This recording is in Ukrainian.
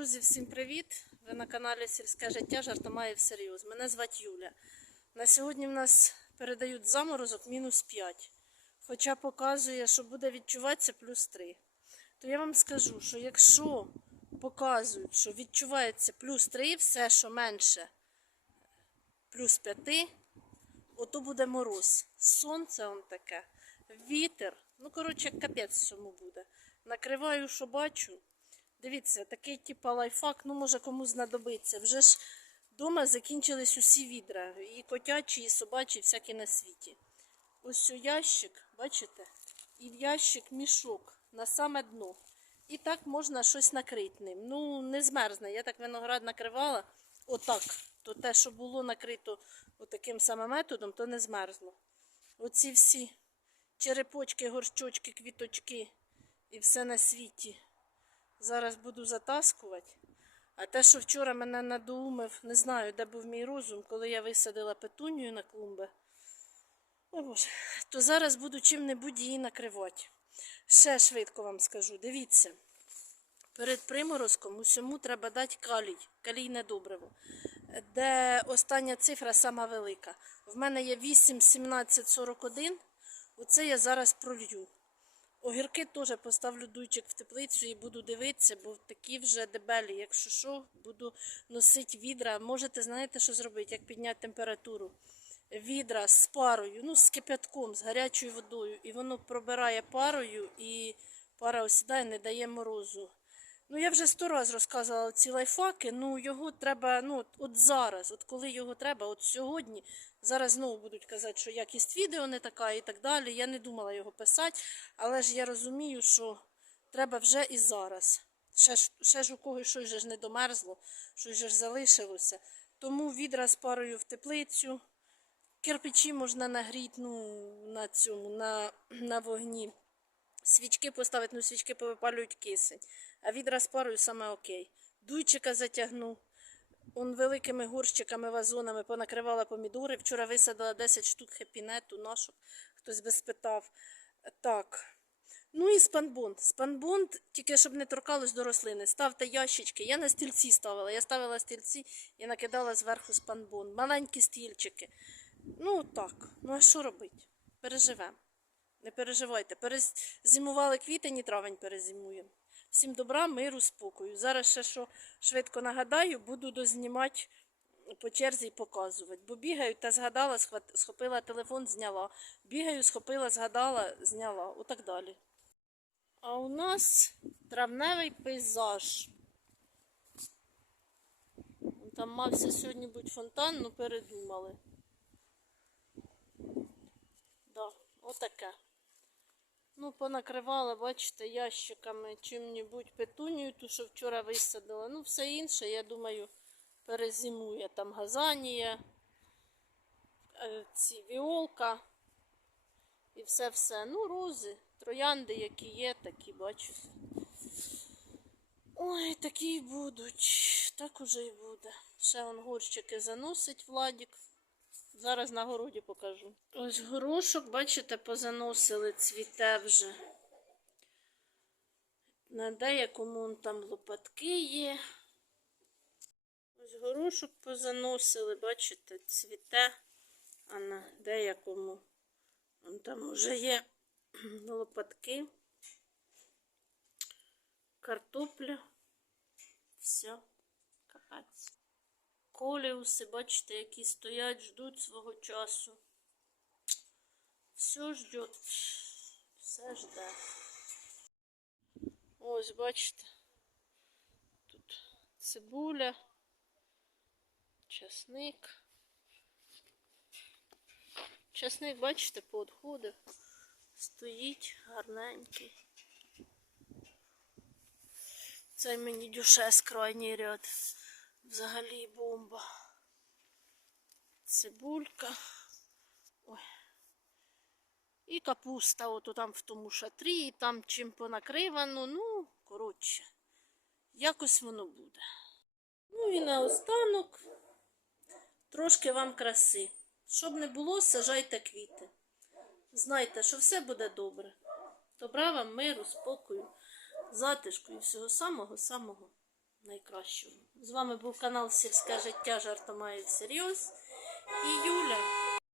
Друзі, всім привіт! Ви на каналі Сільське життя жартомає всерйоз. Мене звати Юля. На сьогодні в нас передають заморозок мінус 5. Хоча показує, що буде відчуватися плюс 3. То я вам скажу, що якщо показують, що відчувається плюс 3, все, що менше плюс 5, ото буде мороз. Сонце он таке, вітер. Ну, коротше, капець всьому буде. Накриваю, що бачу. Дивіться, такий типа лайфхак, ну може комусь знадобиться. Вже ж вдома закінчились усі відра. І котячі, і собачі, і всякі на світі. Ось у ящик, бачите? І в ящик мішок на саме дно. І так можна щось накрити ним. Ну, не змерзне. Я так виноград накривала. Отак. То те, що було накрито таким самим методом, то не змерзло. Оці всі черепочки, горщочки, квіточки і все на світі. Зараз буду затаскувати. А те, що вчора мене надоумив, не знаю, де був мій розум, коли я висадила петунію на клумби. О Боже, то зараз буду чим-небудь її накривати. Ще швидко вам скажу. Дивіться, перед приморозком усьому треба дати калій, калійне добриво, де остання цифра сама велика. В мене є 8, 17, 41. Оце я зараз пролью. Огірки теж поставлю дуйчик в теплицю і буду дивитися, бо такі вже дебелі. Якщо що, буду носити відра. Можете, знаєте, що зробити, як підняти температуру. Відра з парою, ну, з кипятком, з гарячою водою. І воно пробирає парою, і пара осідає, не дає морозу. Ну, я вже сто раз розказувала ці лайфхаки, ну його треба, ну, от, зараз, от коли його треба, от сьогодні. Зараз знову будуть казати, що якість відео не така і так далі. Я не думала його писати, але ж я розумію, що треба вже і зараз. Ще ж, ще ж у когось щось же ж не домерзло, щось же ж залишилося. Тому відра з парою в теплицю. Кирпичі можна нагріти ну, на цьому, на, на вогні. Свічки поставити, ну свічки повипалюють кисень. А відра з парою саме окей. Дуйчика затягну. Он великими горщиками, вазонами понакривала помідори. Вчора висадила 10 штук хепінету, нашок. Хтось би спитав. Так. Ну і спанбонд. Спанбонд, тільки щоб не торкалось до рослини. Ставте ящички. Я на стільці ставила. Я ставила стільці і накидала зверху спанбонд. Маленькі стільчики. Ну так. Ну а що робити? Переживемо. Не переживайте. Перезимували квітень і травень перезимуємо. Всім добра, миру, спокою. Зараз ще що швидко нагадаю, буду дознімати по черзі і показувати. Бо бігаю та згадала, схопила телефон, зняла. Бігаю, схопила, згадала, зняла. Отак далі. А у нас травневий пейзаж. Там мався сьогодні бути фонтан, ну передумали. Да, отаке. Ну, понакривала, бачите, ящиками чим-небудь петунію, ту, що вчора висадила. Ну, все інше, я думаю, перезимує. Там газанія, е, ці віолка і все-все. Ну, рози, троянди, які є, такі, бачите. Ой, такі й будуть. Так уже й буде. Ще он горщики заносить Владік. Зараз на городі покажу. Ось горошок, бачите, позаносили, цвіте вже. На деякому там лопатки є. Ось горошок позаносили, бачите, цвіте, а на деякому там вже є лопатки. Картопля. Все, капець. Коліуси, бачите, які стоять, ждуть свого часу. Все ждет, все жде. Ось, бачите, тут цибуля, часник. Часник, бачите, поотходив. Стоїть гарненький. Це мені дюшес крайній ряд. Взагалі бомба. Цибулька. Ой. І капуста, ото там в тому шатрі, і там чим понакривано. Ну, коротше, якось воно буде. Ну і наостанок трошки вам краси. Щоб не було, сажайте квіти. Знайте, що все буде добре. Добра вам миру, спокою, затишку і всього самого-самого найкращого. З вами був канал Сільське життя Жартомаєв Серйоз і Юля.